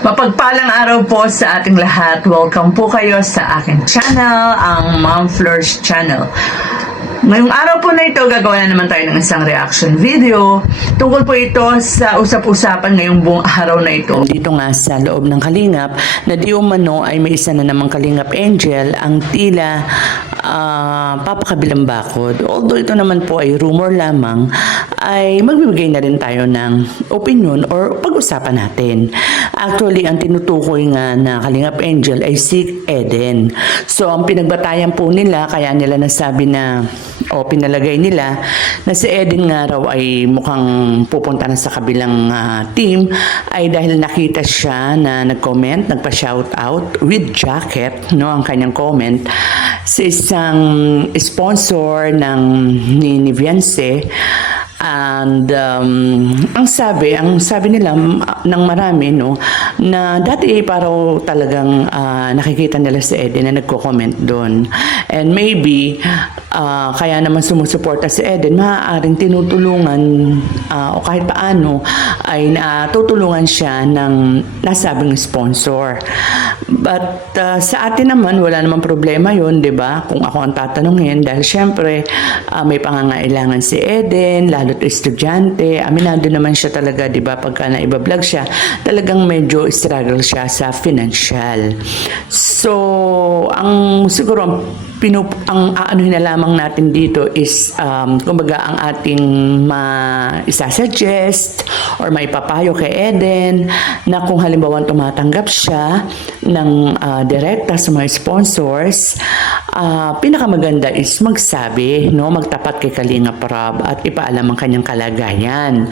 Mapagpalang araw po sa ating lahat. Welcome po kayo sa aking channel, ang Mom Fleurs Channel. Ngayong araw po na ito, gagawa na naman tayo ng isang reaction video. Tungkol po ito sa usap-usapan ngayong buong araw na ito. Dito nga sa loob ng Kalingap, na di umano ay may isa na namang Kalingap Angel, ang tila papakabilang bakod. Although ito naman po ay rumor lamang, ay magbibigay na rin tayo ng opinion or pag-usapan natin. Actually, ang tinutukoy nga na Kalingap Angel ay si Eden. So, ang pinagbatayan po nila, kaya nila nasabi na o pinalagay nila na si Eden nga raw ay mukhang pupunta na sa kabilang team ay dahil nakita siya na nag-comment, nagpa-shoutout with jacket, no, ang kanyang comment sa isang sponsor ng ni Viance. And ang sabi nila ng marami, no, na dati parang talagang nakikita nila si Eden na nagko-comment doon. And maybe kaya naman sumusuporta si Eden, maaaring tinutulungan o kahit paano ay natutulungan siya ng nasabing sponsor. But sa atin naman, wala namang problema yun, di ba? Kung ako ang tatanungin, dahil syempre may pangangailangan si Eden, lalo't estudyante. Aminado naman siya talaga, di ba? Pagka naibablog siya, talagang medyo struggle siya sa financial. So, ang siguro, ang aanuhin na lamang natin dito is kumbaga ang ating isa-suggest or may papayo kay Eden na kung halimbawa tumatanggap siya ng direkta sa mga sponsors, pinakamaganda is magsabi, no, magtapat kay Kalingap Rob at ipaalam ang kanyang kalagayan.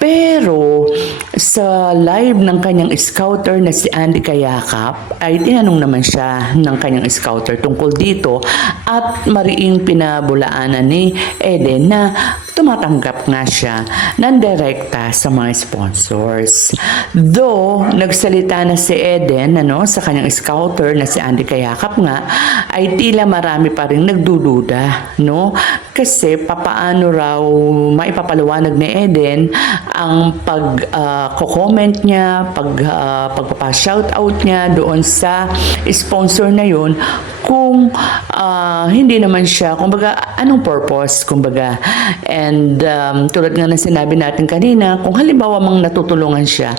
Pero sa live ng kanyang scouter na si Andy Kayakap ay tinanong naman siya ng kanyang scouter tungkol dito at mariing pinabulaanan ni Eden na tumatanggap nga siya ng direkta sa mga sponsors. Though nagsalita na si Eden sa kanyang scouter na si Andy Kayakap nga, ay tila marami pa rin nagdududa, no? Kasi papaano raw maipapaliwanag ni Eden ang pag-comment niya, pagpapa-shoutout niya doon sa sponsor na yun kung hindi naman siya, kumbaga, anong purpose, kumbaga. And tulad nga na sinabi natin kanina, kung halimbawa mang natutulungan siya,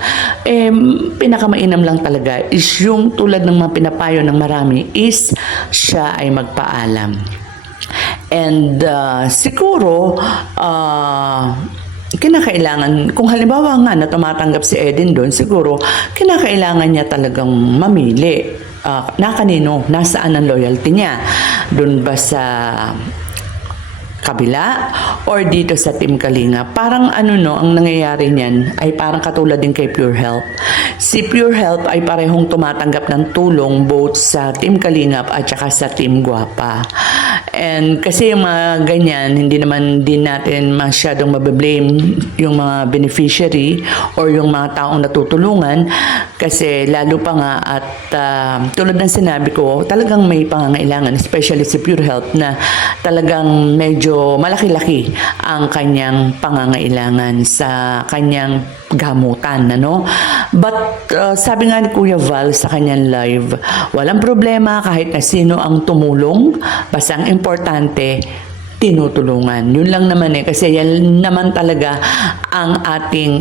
pinakamainam lang talaga is yung tulad ng mga pinapayo ng marami is siya ay magpaalam. And siguro, kinakailangan, kung halimbawa nga na tumatanggap si Eden doon, siguro kinakailangan niya talagang mamili na kanino, nasaan ang loyalty niya. Doon ba sa kabila or dito sa Team Kalingap? Parang ang nangyayari niyan ay parang katulad din kay Pure Health. Si Pure Health ay parehong tumatanggap ng tulong both sa Team Kalingap at saka sa Team Guapa. And kasi yung mga ganyan, hindi naman din natin masyadong mabablame yung mga beneficiary or yung mga taong natutulungan kasi lalo pa nga at tulad ng sinabi ko, talagang may pangangailangan, especially si Pure Health na talagang medyo malaki-laki ang kanyang pangangailangan sa kanyang gamutan, ano? But sabi nga ni Kuya Val sa kanyang live, walang problema kahit na sino ang tumulong, basta ang importante tinutulungan. Yun lang naman kasi yan naman talaga ang ating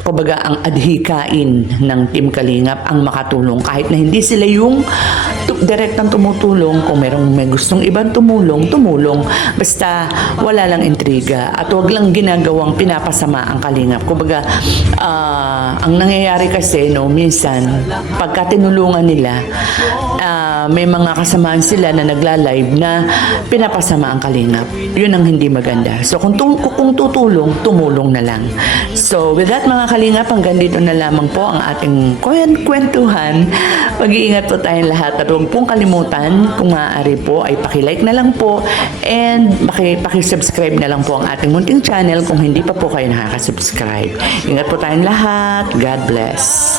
kumbaga ang adhikain ng Team Kalingap, ang makatulong kahit na hindi sila yung direktang tumutulong. Kung may gustong ibang tumulong, basta wala lang intriga at wag lang ginagawang pinapasama ang Kalingap. Kumbaga ang nangyayari kasi minsan pagka tinulungan nila, may mga kasamaan sila na nagla-live na pinapasama ang Kalingap. Yun ang hindi maganda. So kung tutulong, tumulong na lang. So with that mga Kalingap, hanggang dito na lamang po ang ating kwentuhan. Mag-iingat po tayong lahat at huwag pong kalimutan, kung maaari po ay pakilike na lang po and pakisubscribe na lang po ang ating munting channel kung hindi pa po kayo nakakasubscribe. Ingat po tayong lahat. God bless.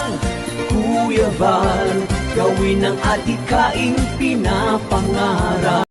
Kuya Val, gawin ang adhikaing pinapangarap.